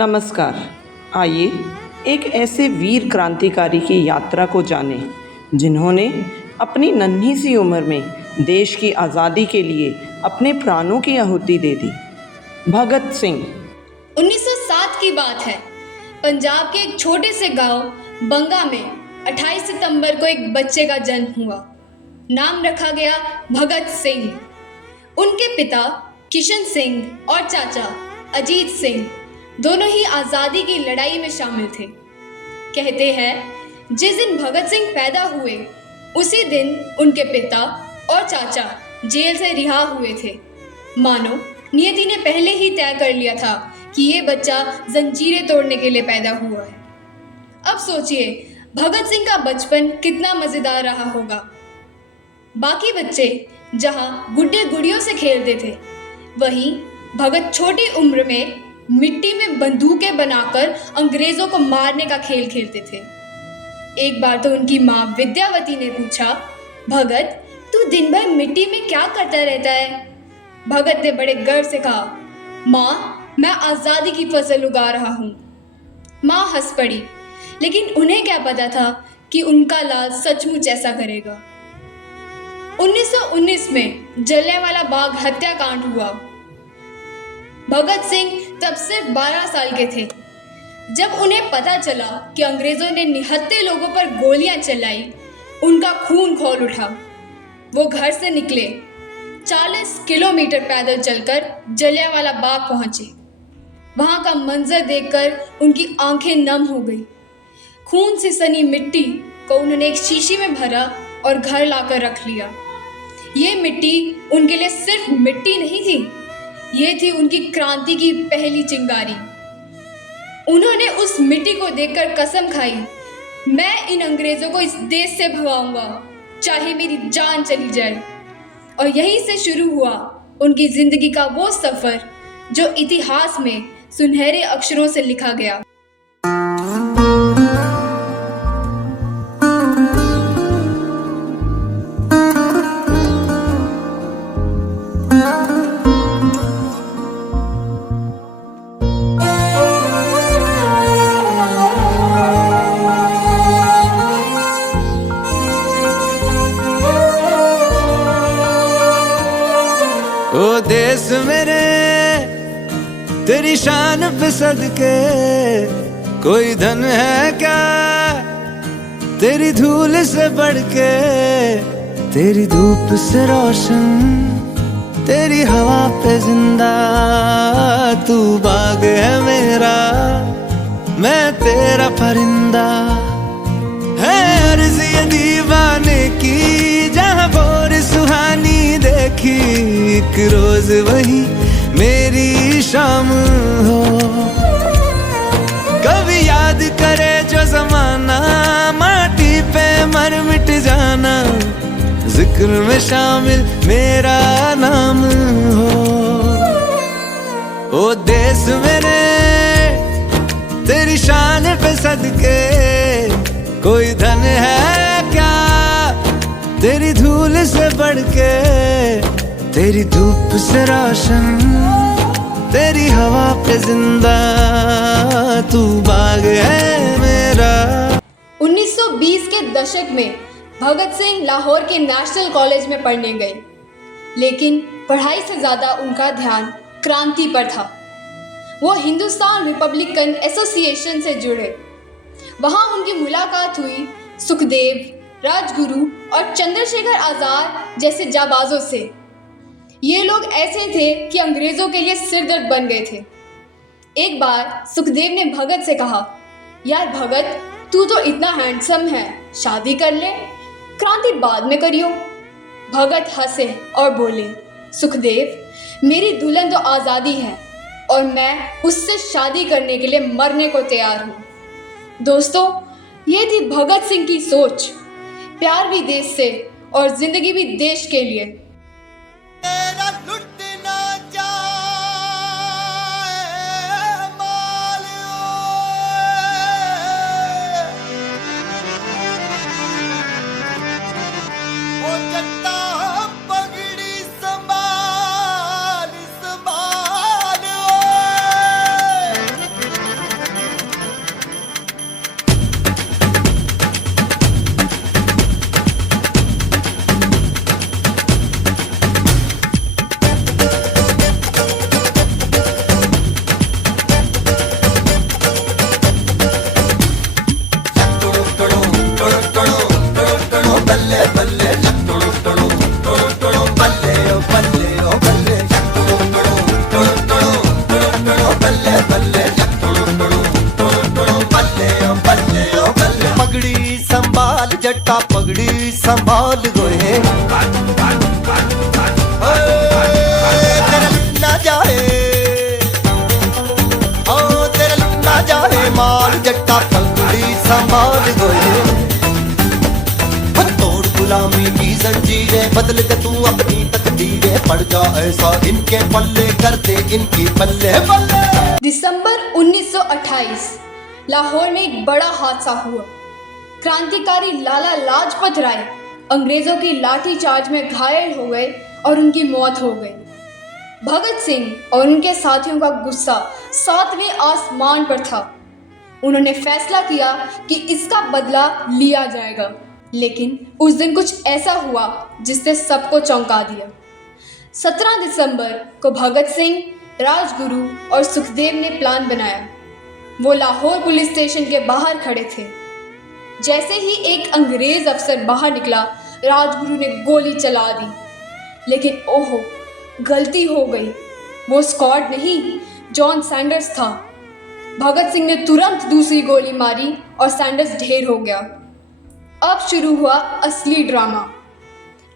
नमस्कार। आइए एक ऐसे वीर क्रांतिकारी की यात्रा को जानें जिन्होंने अपनी नन्ही सी उम्र में देश की आज़ादी के लिए अपने प्राणों की आहुति दे दी। भगत सिंह। 1907 की बात है। पंजाब के एक छोटे से गांव बंगा में 28 सितंबर को एक बच्चे का जन्म हुआ। नाम रखा गया भगत सिंह। उनके पिता किशन सिंह और चाचा अजीत सिंह दोनों ही आज़ादी की लड़ाई में शामिल थे। कहते हैं जिस दिन भगत सिंह पैदा हुए उसी दिन उनके पिता और चाचा जेल से रिहा हुए थे। मानो नियति ने पहले ही तय कर लिया था कि ये बच्चा जंजीरें तोड़ने के लिए पैदा हुआ है। अब सोचिए भगत सिंह का बचपन कितना मज़ेदार रहा होगा। बाकी बच्चे जहां गुड्डे गुड़ियों से खेलते थे, वहीं भगत छोटी उम्र में मिट्टी में बंदूकें बनाकर अंग्रेजों को मारने का खेल खेलते थे। एक बार तो उनकी माँ विद्यावती ने पूछा, भगत तू दिन भर मिट्टी में क्या करता रहता है? भगत ने बड़े गर्व से कहा, माँ मैं आज़ादी की फसल उगा रहा हूँ। माँ हंस पड़ी, लेकिन उन्हें क्या पता था कि उनका लाल सचमुच ऐसा करेगा। 1919 में जलियांवाला बाग हत्याकांड हुआ। भगत सिंह तब सिर्फ 12 साल के थे। जब उन्हें पता चला कि अंग्रेजों ने निहत्थे लोगों पर गोलियां चलाई, उनका खून खौल उठा। वो घर से निकले, 40 किलोमीटर पैदल चलकर जलियांवाला बाग पहुंचे। वहां का मंजर देखकर उनकी आंखें नम हो गई। खून से सनी मिट्टी को उन्होंने एक शीशी में भरा और घर लाकर रख लिया। ये मिट्टी उनके लिए सिर्फ मिट्टी नहीं थी, ये थी उनकी क्रांति की पहली चिंगारी। उन्होंने उस मिट्टी को देखकर कसम खाई, मैं इन अंग्रेजों को इस देश से भगाऊंगा, चाहे मेरी जान चली जाए। और यहीं से शुरू हुआ उनकी जिंदगी का वो सफर जो इतिहास में सुनहरे अक्षरों से लिखा गया। ओ देश मेरे तेरी शान पे सदके, कोई धन है क्या तेरी धूल से बढ़ के? तेरी धूप से रोशन, तेरी हवा पे जिंदा, तू बाग है मेरा, मैं तेरा परिंदा। है अर्ज़ ये दीवाने की, जहाँ भोर सुहानी देखी, एक रोज वही मेरी शाम हो। कभी याद करे जो जमाना, माटी पे मर मिट जाना, जिक्र में शामिल मेरा नाम हो। ओ देश मेरे तेरी शान पे सदके, कोई धन है क्या तेरी धूल से बढ़ के? तेरी धूप से रोशन, तेरी हवा पे जिंदा, तू बाग है मेरा। 1920 के दशक में भगत सिंह लाहौर के नेशनल कॉलेज में पढ़ने गए, लेकिन पढ़ाई से ज़्यादा उनका ध्यान क्रांति पर था। वो हिंदुस्तान रिपब्लिकन एसोसिएशन से जुड़े। वहाँ उनकी मुलाकात हुई सुखदेव, राजगुरु और चंद्रशेखर आज़ाद जैसे जाबाजों से। ये लोग ऐसे थे कि अंग्रेज़ों के लिए सिरदर्द बन गए थे। एक बार सुखदेव ने भगत से कहा, यार भगत तू तो इतना हैंडसम है, शादी कर ले, क्रांति बाद में करियो। भगत हंसे और बोले, सुखदेव मेरी दुल्हन तो आज़ादी है और मैं उससे शादी करने के लिए मरने को तैयार हूँ। दोस्तों, ये थी भगत सिंह की सोच, प्यार भी देश से और जिंदगी भी देश के लिए। संभाल गोए तेरा ना जाए ओ तेरा ना जाए माल जट्टा तंगड़ी संभाल गोए तोड़ गुलामी की जंजीरें बदल के तू अपनी तकदीरें पड़ जा ऐसा इनके पल्ले कर दे इनकी पल्ले पल्ले। दिसंबर 1928 लाहौर में एक बड़ा हादसा हुआ। क्रांतिकारी लाला लाजपत राय अंग्रेजों की लाठी चार्ज में घायल हो गए और उनकी मौत हो गई। भगत सिंह और उनके साथियों का गुस्सा 7वें आसमान पर था। उन्होंने फैसला किया कि इसका बदला लिया जाएगा, लेकिन उस दिन कुछ ऐसा हुआ जिसने सबको चौंका दिया। 17 दिसंबर को भगत सिंह, राजगुरु और सुखदेव ने प्लान बनाया। वो लाहौर पुलिस स्टेशन के बाहर खड़े थे। जैसे ही एक अंग्रेज अफसर बाहर निकला, राजगुरु ने गोली चला दी, लेकिन ओहो, गलती हो गई। वो स्कॉट नहीं, जॉन सैंडर्स था। भगत सिंह ने तुरंत दूसरी गोली मारी और सैंडर्स ढेर हो गया। अब शुरू हुआ असली ड्रामा।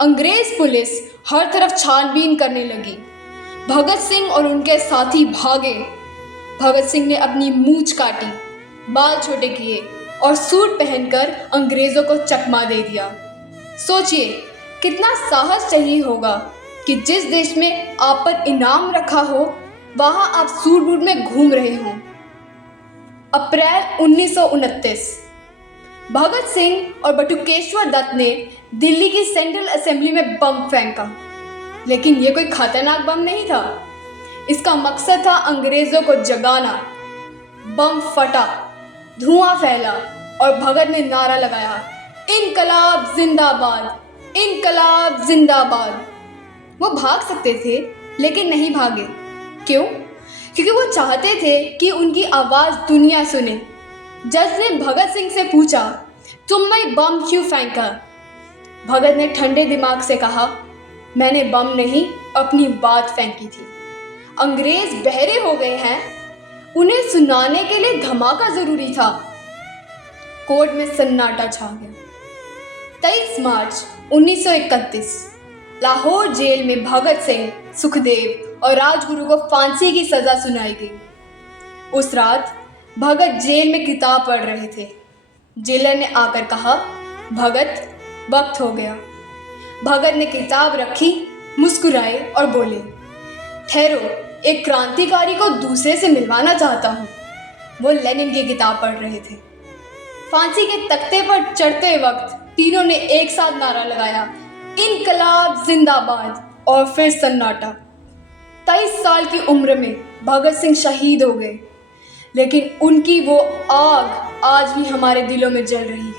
अंग्रेज पुलिस हर तरफ छानबीन करने लगी। भगत सिंह और उनके साथी भागे। भगत सिंह ने अपनी मूंछ काटी, बाल छोटे किए और सूट पहनकर अंग्रेजों को चकमा दे दिया। सोचिए कितना साहस चाहिए होगा कि जिस देश में आप पर इनाम रखा हो, वहां आप सूट बूट में घूम रहे हों। अप्रैल 1929 भगत सिंह और बटुकेश्वर दत्त ने दिल्ली की सेंट्रल असेंबली में बम फेंका, लेकिन ये कोई खतरनाक बम नहीं था। इसका मकसद था अंग्रेजों को जगाना। बम फटा, धुआं फैला और भगत ने नारा लगाया, इनकलाब जिंदाबाद, इनकलाब जिंदाबाद। वो भाग सकते थे, लेकिन नहीं भागे। क्यों? क्योंकि वो चाहते थे कि उनकी आवाज़ दुनिया सुने। जज ने भगत सिंह से पूछा, तुमने बम क्यों फेंका? भगत ने ठंडे दिमाग से कहा, मैंने बम नहीं, अपनी बात फेंकी थी। अंग्रेज बहरे हो गए हैं, उन्हें सुनाने के लिए धमाका जरूरी था। कोर्ट में सन्नाटा छा गया। 23 मार्च 1931 लाहौर जेल में भगत सिंह, सुखदेव और राजगुरु को फांसी की सजा सुनाई गई। उस रात भगत जेल में किताब पढ़ रहे थे। जेलर ने आकर कहा, भगत, वक्त हो गया। भगत ने किताब रखी, मुस्कुराए और बोले, ठहरो, एक क्रांतिकारी को दूसरे से मिलवाना चाहता हूँ। वो लेनिन की किताब पढ़ रहे थे। फांसी के तख्ते पर चढ़ते वक्त तीनों ने एक साथ नारा लगाया, इनकलाब जिंदाबाद, और फिर सन्नाटा। 23 साल की उम्र में भगत सिंह शहीद हो गए, लेकिन उनकी वो आग आज भी हमारे दिलों में जल रही है।